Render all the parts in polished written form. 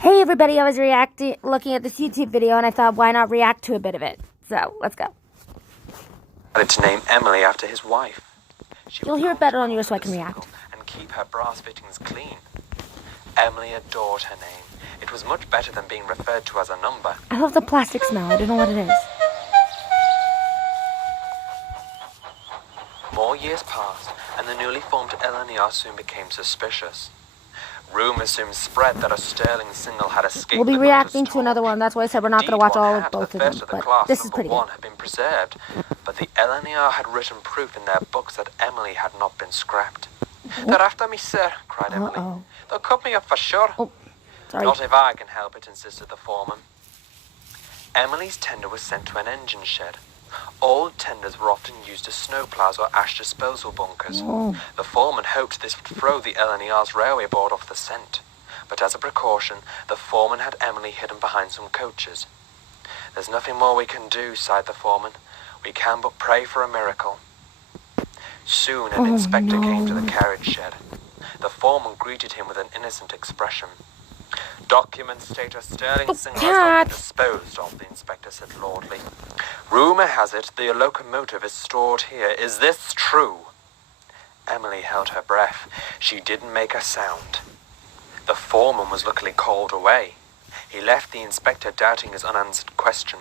Hey everybody, I was looking at this YouTube video and I thought why not react to a bit of it. So, let's go. Decided to name Emily after his wife. You'll hear it better on yours so I can react. And keep her brass fittings clean. Emily adored her name. It was much better than being referred to as a number. I love the plastic smell. I don't know what it is. More years passed, and the newly formed LNER soon became suspicious. Rumours soon spread that a sterling single had escaped. We'll be reacting to another one. That's why I said we're not going to watch all of both of them. But this is pretty good. Had been preserved, but the LNER had written proof in their books that Emily had not been scrapped. They're after me, sir, cried Emily. They'll cut me up for sure. Oh, sorry. Not if I can help it, insisted the foreman. Emily's tender was sent to an engine shed. Old tenders were often used as snowplows or ash disposal bunkers. The foreman hoped this would throw the LNER's railway board off the scent. But as a precaution, the foreman had Emily hidden behind some coaches. There's nothing more we can do, sighed the foreman. We can but pray for a miracle. Soon an inspector came to the carriage shed. The foreman greeted him with an innocent expression. Documents state a sterling single has not been disposed of, the inspector said lordly. Rumour has it the locomotive is stored here. Is this true? Emily held her breath. She didn't make a sound. The foreman was luckily called away. He left the inspector doubting his unanswered question.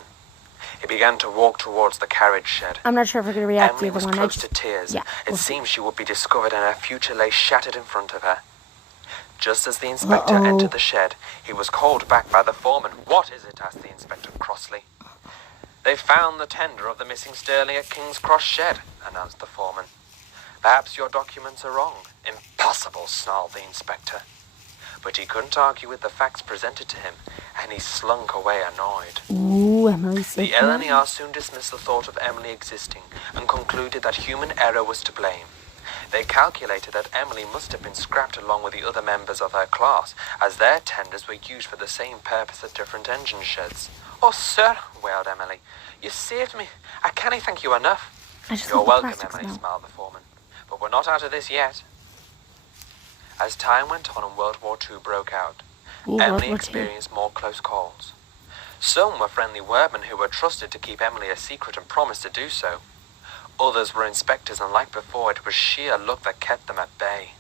He began to walk towards the carriage shed. I'm not sure if we're going to react to the Emily one. was close to tears. Yeah, it seemed she would be discovered and her future lay shattered in front of her. Just as the inspector entered the shed, he was called back by the foreman. What is it? Asked the inspector crossly. They found the tender of the missing sterling at King's Cross shed, announced the foreman. Perhaps your documents are wrong. Impossible, snarled the inspector. But he couldn't argue with the facts presented to him, and he slunk away annoyed. Ooh, Emily. The LNER soon dismissed the thought of Emily existing and concluded that human error was to blame. They calculated that Emily must have been scrapped along with the other members of her class, as their tenders were used for the same purpose at different engine sheds. Oh, sir, wailed Emily. You saved me. I can't thank you enough. You're welcome, Emily, smiled the foreman. But we're not out of this yet. As time went on and World War II broke out, Emily experienced more close calls. Some were friendly workmen who were trusted to keep Emily a secret and promised to do so. Others were inspectors, and like before, it was sheer luck that kept them at bay.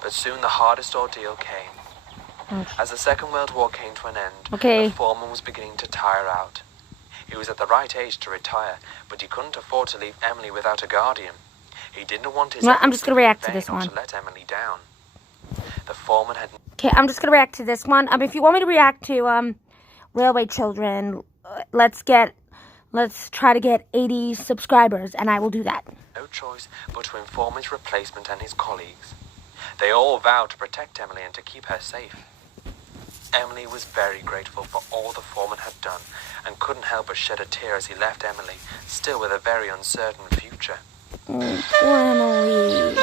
But soon the hardest ordeal came. As the Second World War came to an end, the foreman was beginning to tire out. He was at the right age to retire, but he couldn't afford to leave Emily without a guardian. He didn't want his I'm just going to react to this one. To let Emily down. The foreman had... Okay, I'm just going to react to this one. If you want me to react to Railway Children, let's try to get 80 subscribers, and I will do that. No choice but to inform his replacement and his colleagues. They all vowed to protect Emily and to keep her safe. Emily was very grateful for all the foreman had done, and couldn't help but shed a tear as he left Emily, still with a very uncertain future. Oh, poor Emily.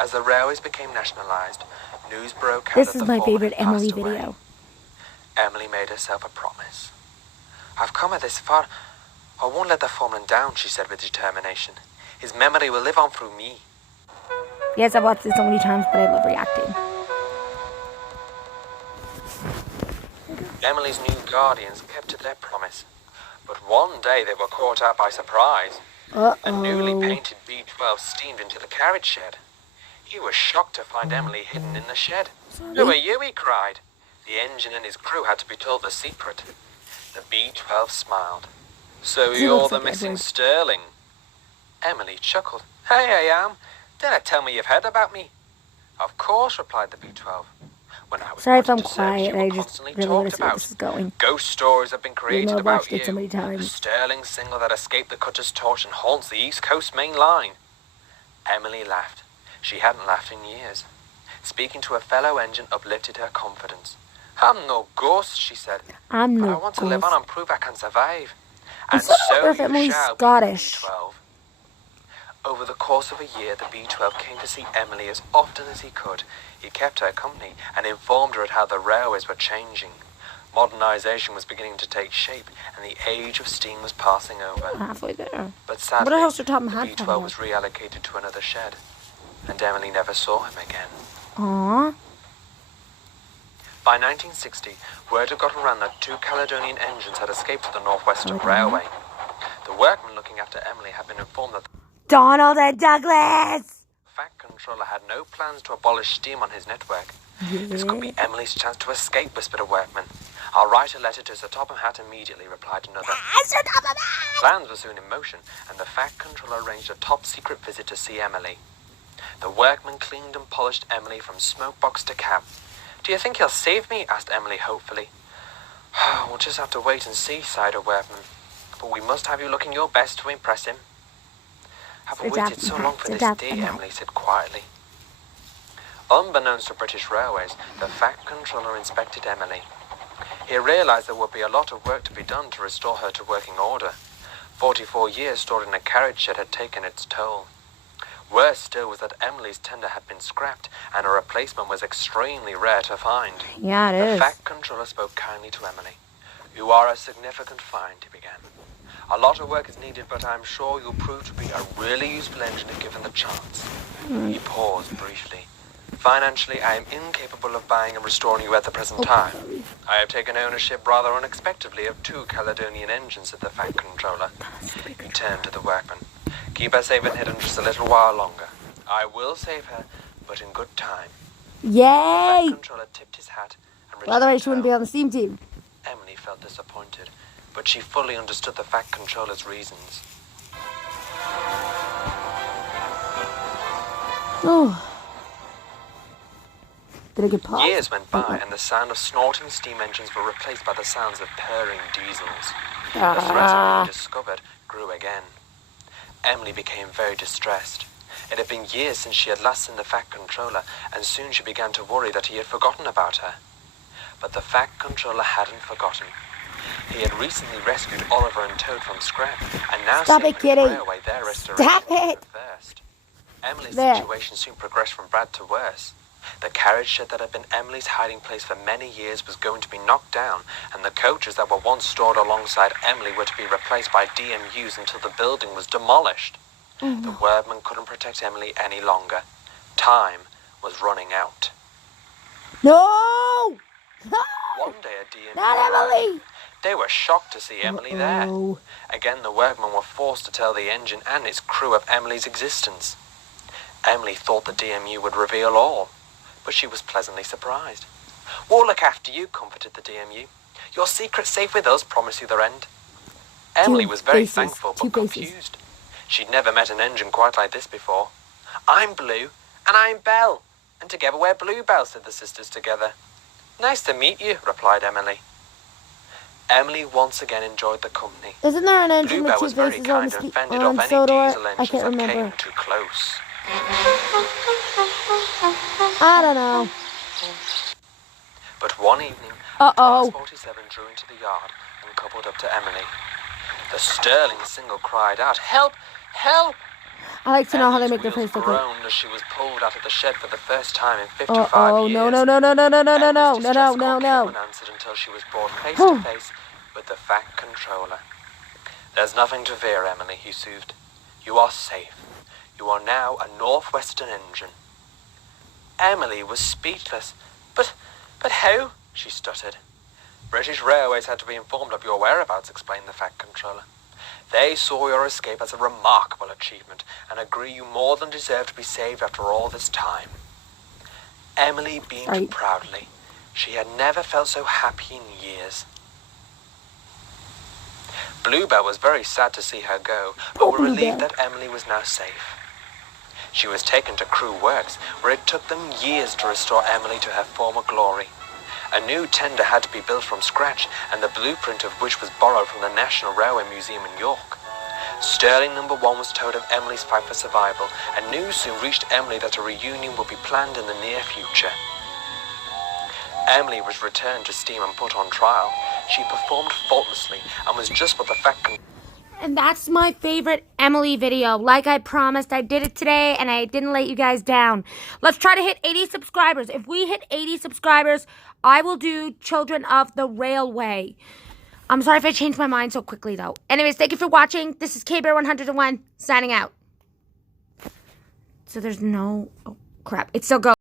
As the railways became nationalised, news broke out This that is the my foreman favorite had passed Emily away. video. Emily made herself a promise. I've come this far. I won't let the foreman down, she said with determination. His memory will live on through me. Yes, I've watched this so many times, but I love reacting. Emily's new guardians kept to their promise. But one day they were caught out by surprise. A newly painted B-12 steamed into the carriage shed. He was shocked to find Emily hidden in the shed. Who are you? He cried. The engine and his crew had to be told the secret. The B-12 smiled. So you're the missing sterling? Emily chuckled. Hey, I am. Didn't tell me you've heard about me. Of course, replied the B-12. When I was sorry if I'm quiet, I just really want to see where this is going. Ghost stories have been created about you. So many times. The sterling single that escaped the cutter's torch and haunts the East Coast main line. Emily laughed. She hadn't laughed in years. Speaking to a fellow engine uplifted her confidence. I'm no ghost, she said. I want to live on and prove I can survive. And so you shall, Scottish. B-12. Over the course of a year, the B-12 came to see Emily as often as he could. He kept her company and informed her of how the railways were changing. Modernisation was beginning to take shape, and the age of steam was passing over. Halfway there. But sadly, What a house to top the my head B-12 was reallocated to another shed, and Emily never saw him again. Aww. By 1960, word had got around that 2 Caledonian engines had escaped to the North Western Railway. The workman looking after Emily had been informed that Donald and Douglas! the Fat Controller had no plans to abolish steam on his network. This could be Emily's chance to escape, whispered a workman. I'll write a letter to Sir Topham Hatt immediately, replied another. Sir Topham Hatt! Plans were soon in motion, and the Fat Controller arranged a top-secret visit to see Emily. The workman cleaned and polished Emily from smokebox to cab. Do you think he'll save me? Asked Emily hopefully. We'll just have to wait and see, sighed a workman. But we must have you looking your best to impress him. I've waited so long for this day, Emily said quietly. Unbeknownst to British Railways, the Fat Controller inspected Emily. He realised there would be a lot of work to be done to restore her to working order. 44 years stored in a carriage shed had taken its toll. Worse still was that Emily's tender had been scrapped, and a replacement was extremely rare to find. Yeah, it is. The Fat Controller spoke kindly to Emily. You are a significant find, he began. A lot of work is needed, but I'm sure you'll prove to be a really useful engineer given the chance. He paused briefly. Financially, I am incapable of buying and restoring you at the present time. I have taken ownership rather unexpectedly of 2 Caledonian engines, said the Fat Controller. He turned to the workman. Keep her safe and hidden just a little while longer. I will save her, but in good time. Yay! The Fat Controller tipped his hat and returned Otherwise, she wouldn't be home. on the steam team. Emily felt disappointed, but she fully understood the Fat Controller's reasons. Oh. Did I get paused? Years went by, and the sound of snorting steam engines were replaced by the sounds of purring diesels. The threat of being discovered grew again. Emily became very distressed. It had been years since she had last seen the Fat Controller, and soon she began to worry that he had forgotten about her. But the Fat Controller hadn't forgotten. He had recently rescued Oliver and Toad from scrap, and now Stop sent it, Kitty. Railway their restoration Stop it. first. Emily's There. situation soon progressed from bad to worse. The carriage shed that had been Emily's hiding place for many years was going to be knocked down, and the coaches that were once stored alongside Emily were to be replaced by DMUs until the building was demolished. The workman couldn't protect Emily any longer. Time was running out. No! No! One day a DMU Not arrived. Emily! They were shocked to see Emily there. Uh-oh. Again, the workmen were forced to tell the engine and its crew of Emily's existence. Emily thought the DMU would reveal all, but she was pleasantly surprised. We'll look after you, comforted the DMU. Your secret's safe with us, promise you the end. Emily was very thankful but confused. She'd never met an engine quite like this before. I'm Blue, and I'm Belle, and together we're Bluebell, said the sisters together. Nice to meet you, replied Emily. Emily once again enjoyed the company. Isn't there an engine Bluebell with was two very faces on, kind and the fended on off any Sodor? diesel I engines can't that remember. came too close. I don't know. But one evening, Uh-oh. Class 47 drew into the yard and coupled up to Emily. The Sterling single cried out, "Help! Help!" I like to know how they Emily's make their wheels face look like. groaned as she was pulled out of the shed for the first time in 55 Oh, years. no, no, no, no, no, no, no, no, no, Emily's no, distress no, call no. came unanswered until she was brought face to face with the Fat Controller. There's nothing to fear, Emily, he soothed. You are safe. You are now a Northwestern engine. Emily was speechless. But how? She stuttered. British Railways had to be informed of your whereabouts, explained the Fat Controller. They saw your escape as a remarkable achievement and agree you more than deserve to be saved after all this time. Emily beamed proudly. She had never felt so happy in years. Bluebell was very sad to see her go, but were relieved that Emily was now safe. She was taken to Crewe Works, where it took them years to restore Emily to her former glory. A new tender had to be built from scratch, and the blueprint of which was borrowed from the National Railway Museum in York. Sterling No. 1 was told of Emily's fight for survival, and news soon reached Emily that a reunion would be planned in the near future. Emily was returned to steam and put on trial. She performed faultlessly and was just what the Fat Controller And that's my favorite Emily video. Like I promised, I did it today, and I didn't let you guys down. Let's try to hit 80 subscribers. If we hit 80 subscribers, I will do Children of the Railway. I'm sorry if I changed my mind so quickly, though. Anyways, thank you for watching. This is KBear101, signing out. So there's no... Oh, crap. It still goes.